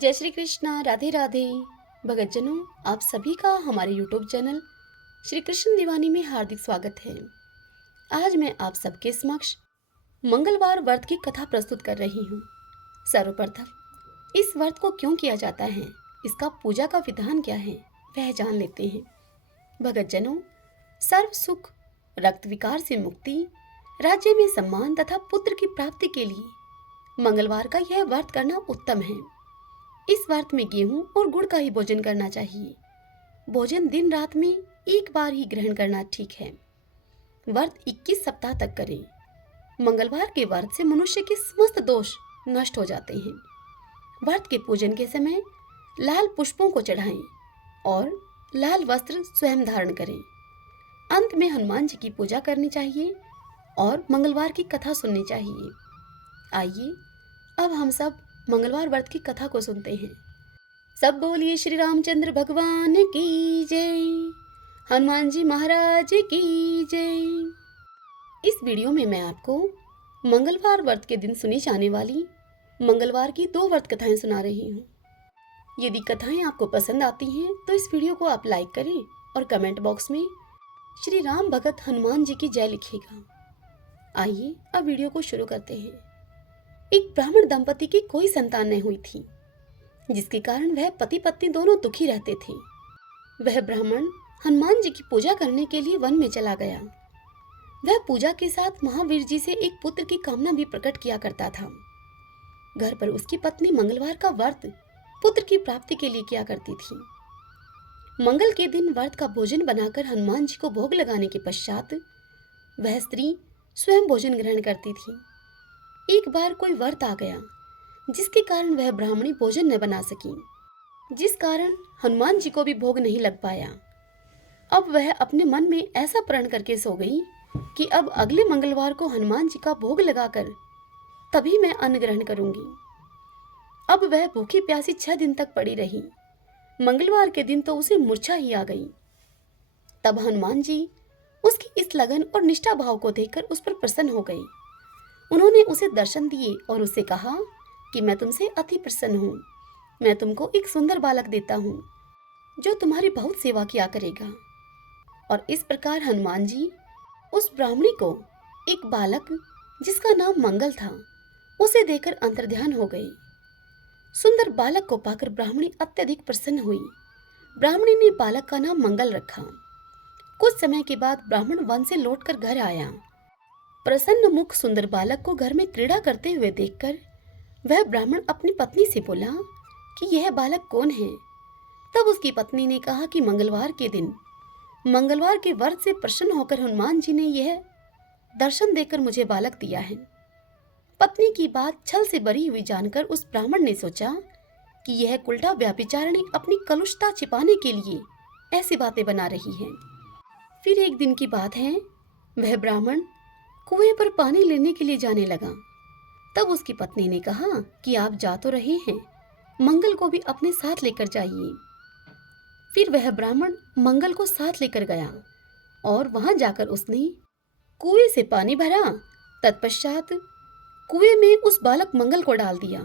जय श्री कृष्णा, राधे राधे। भगतजनों, आप सभी का हमारे यूट्यूब चैनल श्री कृष्ण दीवानी में हार्दिक स्वागत है। आज मैं आप सबके समक्ष मंगलवार व्रत की कथा प्रस्तुत कर रही हूँ। सर्वप्रथम इस व्रत को क्यों किया जाता है, इसका पूजा का विधान क्या है, वह जान लेते हैं। भगतजनों, सर्व सुख, रक्त विकार से मुक्ति, राज्य में सम्मान तथा पुत्र की प्राप्ति के लिए मंगलवार का यह व्रत करना उत्तम है। इस व्रत में गेहूं और गुड़ का ही भोजन करना चाहिए। भोजन दिन रात में एक बार ही ग्रहण करना ठीक है। व्रत 21 सप्ताह तक करें। मंगलवार के व्रत से मनुष्य के समस्त दोष नष्ट हो जाते हैं। व्रत के पूजन के समय लाल पुष्पों को चढ़ाएं और लाल वस्त्र स्वयं धारण करें। अंत में हनुमान जी की पूजा करनी चाहिए और मंगलवार की कथा सुननी चाहिए। आइए अब हम सब मंगलवार व्रत की कथा को सुनते हैं। सब बोलिए श्री रामचंद्र भगवान की जय, हनुमान जी महाराज की जय। इस वीडियो में मैं आपको मंगलवार व्रत के दिन सुनी जाने वाली मंगलवार की 2 व्रत कथाएं सुना रही हूँ। यदि कथाएं आपको पसंद आती हैं तो इस वीडियो को आप लाइक करें और कमेंट बॉक्स में श्री राम भगत हनुमान जी की जय लिखिएगा। आइए अब वीडियो को शुरू करते हैं। एक ब्राह्मण दंपति की कोई संतान नहीं हुई थी, जिसके कारण वह पति पत्नी दोनों दुखी रहते थे। वह ब्राह्मण हनुमान जी की पूजा करने के लिए वन में चला गया। वह पूजा के साथ महावीर जी से एक पुत्र की कामना भी प्रकट किया करता था। घर पर उसकी पत्नी मंगलवार का व्रत पुत्र की प्राप्ति के लिए किया करती थी। मंगल के दिन व्रत का भोजन बनाकर हनुमान जी को भोग लगाने के पश्चात वह स्त्री स्वयं भोजन ग्रहण करती थी। एक बार कोई व्रत आ गया, जिसके कारण वह ब्राह्मणी भोजन न बना सकी, जिस कारण हनुमान जी को भी भोग नहीं लग पाया। अब वह अपने मन में ऐसा प्रण करके सो गई कि अब अगले मंगलवार को हनुमान जी का भोग लगाकर तभी मैं अन्न ग्रहण करूंगी। अब वह भूखी प्यासी 6 दिन तक पड़ी रही। मंगलवार के दिन तो उसे मूर्छा ही आ गई। तब हनुमान जी उसकी इस लगन और निष्ठा भाव को देखकर उस पर प्रसन्न हो गई। उन्होंने उसे दर्शन दिए और उससे कहा कि मैं तुमसे अति प्रसन्न हूँ। मैं तुमको एक सुंदर बालक देता हूँ जो तुम्हारी बहुत सेवा किया करेगा। और इस प्रकार हनुमान जी उस ब्राह्मणी को एक बालक जिसका नाम मंगल था उसे देकर अंतर्ध्यान हो गई। सुंदर बालक को पाकर ब्राह्मणी अत्यधिक प्रसन्न हुई। ब्राह्मणी ने बालक का नाम मंगल रखा। कुछ समय के बाद ब्राह्मण वन से लौटकर घर आया। प्रसन्न मुख सुंदर बालक को घर में क्रीड़ा करते हुए देखकर वह ब्राह्मण अपनी पत्नी से बोला कि यह बालक कौन है। तब उसकी पत्नी ने कहा कि मंगलवार के दिन मंगलवार के व्रत से प्रसन्न होकर हनुमान जी ने यह दर्शन देकर मुझे बालक दिया है। पत्नी की बात छल से भरी हुई जानकर उस ब्राह्मण ने सोचा कि यह कुलटा व्यभिचारिणी अपनी कलुषता छिपाने के लिए ऐसी बातें बना रही है। फिर एक दिन की बात है, वह ब्राह्मण कुएं पर पानी लेने के लिए जाने लगा। तब उसकी पत्नी ने कहा कि आप जा तो रहे हैं, मंगल को भी अपने साथ लेकर जाइए। फिर वह ब्राह्मण मंगल को साथ लेकर गया और वहां जाकर उसने कुएं से पानी भरा। तत्पश्चात कुएं में उस बालक मंगल को डाल दिया।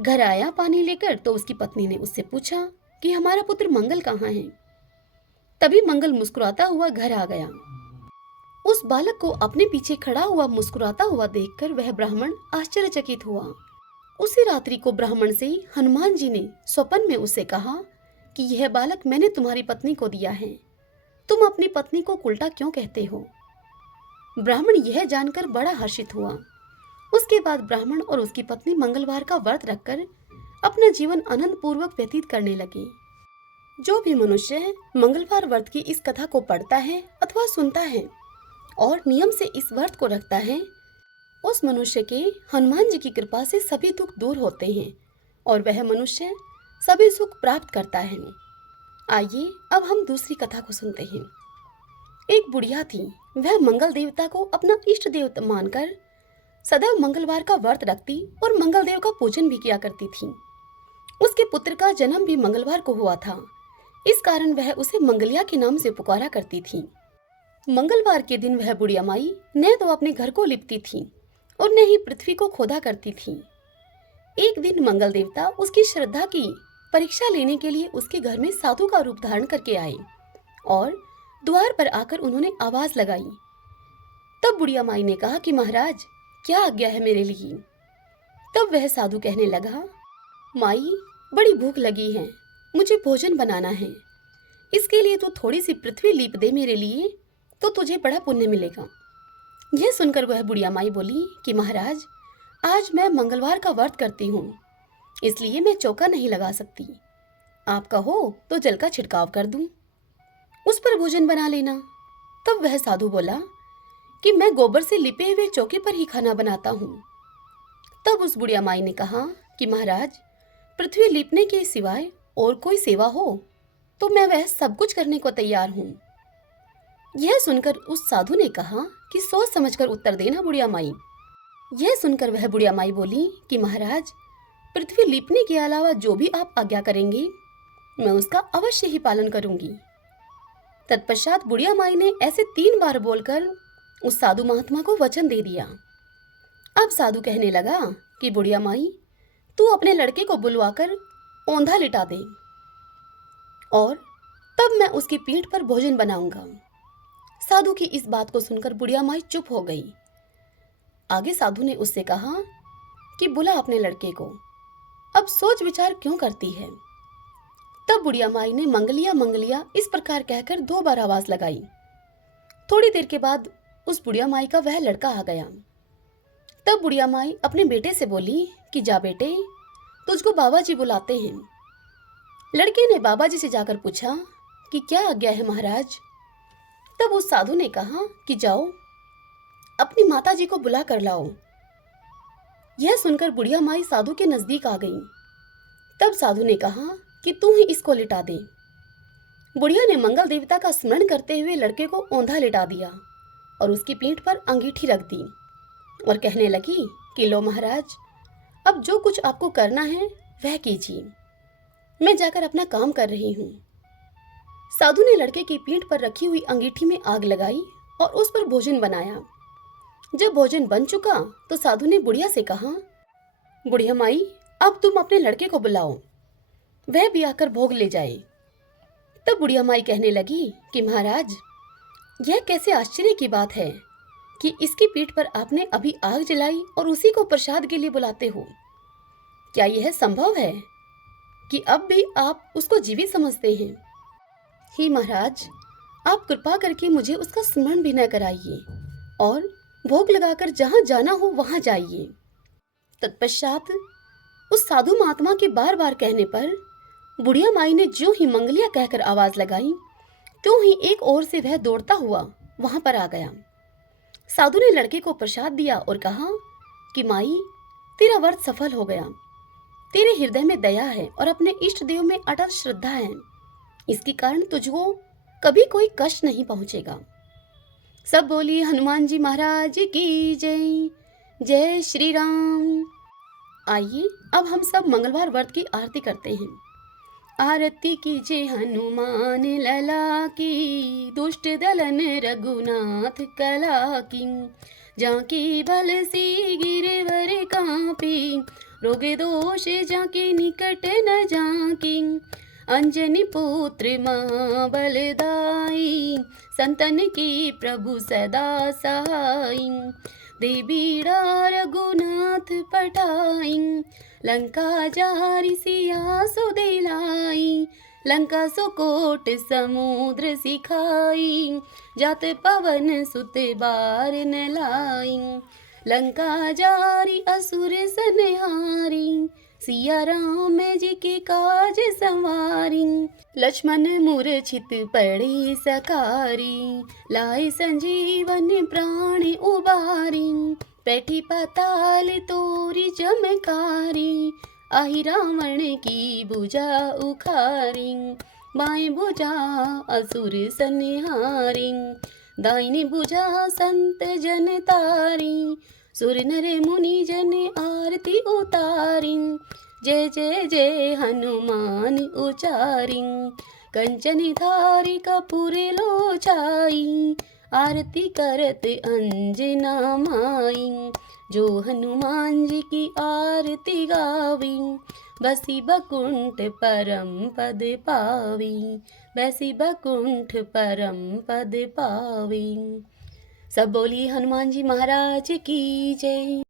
घर आया पानी लेकर तो उसकी पत्नी ने उससे पूछा कि हमारा पुत्र मंगल कहाँ है। तभी मंगल मुस्कुराता हुआ घर आ गया। उस बालक को अपने पीछे खड़ा हुआ मुस्कुराता हुआ देखकर वह ब्राह्मण आश्चर्यचकित हुआ। उसी रात्रि को ब्राह्मण से हनुमान जी ने स्वप्न में उससे कहा कि यह बालक मैंने तुम्हारी पत्नी को दिया है। तुम अपनी पत्नी को उल्टा क्यों कहते हो। ब्राह्मण यह जानकर बड़ा हर्षित हुआ। उसके बाद ब्राह्मण और उसकी पत्नी मंगलवार का व्रत रखकर अपना जीवन आनंद पूर्वक व्यतीत करने लगे। जो भी मनुष्य मंगलवार व्रत की इस कथा को पढ़ता है अथवा सुनता है और नियम से इस व्रत को रखता है, उस मनुष्य के हनुमान जी की कृपा से सभी दुख दूर होते हैं और वह मनुष्य सभी सुख प्राप्त करता है। आइए अब हम दूसरी कथा को सुनते हैं। एक बुढ़िया थी। वह मंगल देवता को अपना इष्ट देव मानकर सदैव मंगलवार का व्रत रखती और मंगल देव का पूजन भी किया करती थी। उसके पुत्र का जन्म भी मंगलवार को हुआ था। इस कारण वह उसे मंगलिया के नाम से पुकारा करती थी। मंगलवार के दिन वह बुढ़िया माई न तो अपने घर को लिपती थी और न ही पृथ्वी को खोदा करती थी। एक दिन मंगल देवता उसकी श्रद्धा की परीक्षा लेने के लिए उसके घर में साधु का रूप धारण करके आए और द्वार पर आकर उन्होंने आवाज लगाई। तब बुढ़िया माई ने कहा कि महाराज, क्या आज्ञा है मेरे लिए। तब वह साधु कहने लगा, माई, बड़ी भूख लगी है, मुझे भोजन बनाना है। इसके लिए तू थोड़ी सी पृथ्वी लीप दे मेरे लिए, तो तुझे बड़ा पुण्य मिलेगा। यह सुनकर वह बुढ़िया माई बोली कि महाराज, आज मैं मंगलवार का व्रत करती हूँ, इसलिए मैं चौका नहीं लगा सकती। आप कहो तो जल का छिड़काव कर दूं, उस पर भोजन बना लेना। तब वह साधु बोला कि मैं गोबर से लिपे हुए चौके पर ही खाना बनाता हूँ। तब उस बुढ़िया माई ने कहा कि महाराज, पृथ्वी लीपने के सिवाय और कोई सेवा हो तो मैं वह सब कुछ करने को तैयार हूँ। यह सुनकर उस साधु ने कहा कि सोच समझकर उत्तर देना बुढ़िया माई। यह सुनकर वह बुढ़िया माई बोली कि महाराज, पृथ्वी लीपने के अलावा जो भी आप आज्ञा करेंगे मैं उसका अवश्य ही पालन करूंगी। तत्पश्चात बुढ़िया माई ने ऐसे 3 बार बोलकर उस साधु महात्मा को वचन दे दिया। अब साधु कहने लगा कि बुढ़िया माई, तू अपने लड़के को बुलवाकर औंधा लिटा दे और तब मैं उसकी पीठ पर भोजन बनाऊंगा। साधु की इस बात को सुनकर बुढ़िया माई चुप हो गई। आगे साधु ने उससे कहा कि बुला अपने लड़के को, अब सोच विचार क्यों करती है। तब बुढ़िया माई ने मंगलिया मंगलिया इस प्रकार कहकर 2 बार आवाज लगाई। थोड़ी देर के बाद उस बुढ़िया माई का वह लड़का आ गया। तब बुढ़िया माई अपने बेटे से बोली कि जा बेटे, तुझको बाबा जी बुलाते हैं। लड़के ने बाबा जी से जाकर पूछा कि क्या आज्ञा है महाराज। तब उस साधु ने कहा कि जाओ अपनी माता जी को बुला कर लाओ। यह सुनकर बुढ़िया माई साधु के नजदीक आ गई। तब साधु ने कहा कि तू ही इसको लिटा दे। बुढ़िया ने मंगल देवता का स्मरण करते हुए लड़के को औंधा लिटा दिया और उसकी पीठ पर अंगीठी रख दी और कहने लगी कि लो महाराज, अब जो कुछ आपको करना है वह कीजिए, मैं जाकर अपना काम कर रही हूँ। साधु ने लड़के की पीठ पर रखी हुई अंगीठी में आग लगाई और उस पर भोजन बनाया। जब भोजन बन चुका तो साधु ने बुढ़िया से कहा, बुढ़िया माई, अब तुम अपने लड़के को बुलाओ, वह भी आकर भोग ले जाए। तब बुढ़िया माई कहने लगी कि महाराज, यह कैसे आश्चर्य की बात है कि इसकी पीठ पर आपने अभी आग जलाई और उसी को प्रसाद के लिए बुलाते हो। क्या यह संभव है कि अब भी आप उसको जीवित समझते हैं? ही महाराज, आप कृपा करके मुझे उसका स्मरण भी न कराइए और भोग लगाकर जहां जाना हो वहां जाइए। तत्पश्चात उस साधु महात्मा के बार बार कहने पर बुढ़िया माई ने जो ही मंगलिया कहकर आवाज लगाई, त्यों ही एक ओर से वह दौड़ता हुआ वहां पर आ गया। साधु ने लड़के को प्रसाद दिया और कहा कि माई, तेरा व्रत सफल हो गया। तेरे हृदय में दया है और अपने इष्ट देव में अटल श्रद्धा है, इसके कारण तुझको कभी कोई कष्ट नहीं पहुंचेगा। सब बोलिए हनुमान जी महाराज की जय। जय श्री राम। आइए अब हम सब मंगलवार व्रत की आरती करते हैं। आरती कीजिए हनुमान लला की, दुष्ट दलन रघुनाथ कला की। जाके बल से गिरवर कांपे, रोग दोष जाके निकट न जाके। अंजनी पुत्र महाबलदाई, संतन की प्रभु सदा सहाई। देवीड़ा रघुनाथ पठाई, लंका जारी सिया सो दिलाई। लंका सो कोट समुद्र सिखाई, जात पवन सुत बार न लाई। लंका जारी असुर संहारी, सिया राम जी के काज संवारी। लक्ष्मण मूर्छित पड़े सकारी, लाए संजीवन प्राण उबारी। बैठी पाताल तोरी चमकारी, आही रावण की भुजा उखारी। बाएं भुजा असुर संहारी, दाहिनी भुजा संत जन तारी। सुर नर मुनि जन आरती उतारी, जय जय जय हनुमान उचारी। कंचन धारी कपूर लो छाई, आरती करत अंजना माई। जो हनुमान जी की आरती गावी, बसी बकुंठ परम पद पावी, बसी बकुंठ परम पद पावी। सब बोली हनुमान जी महाराज की जय।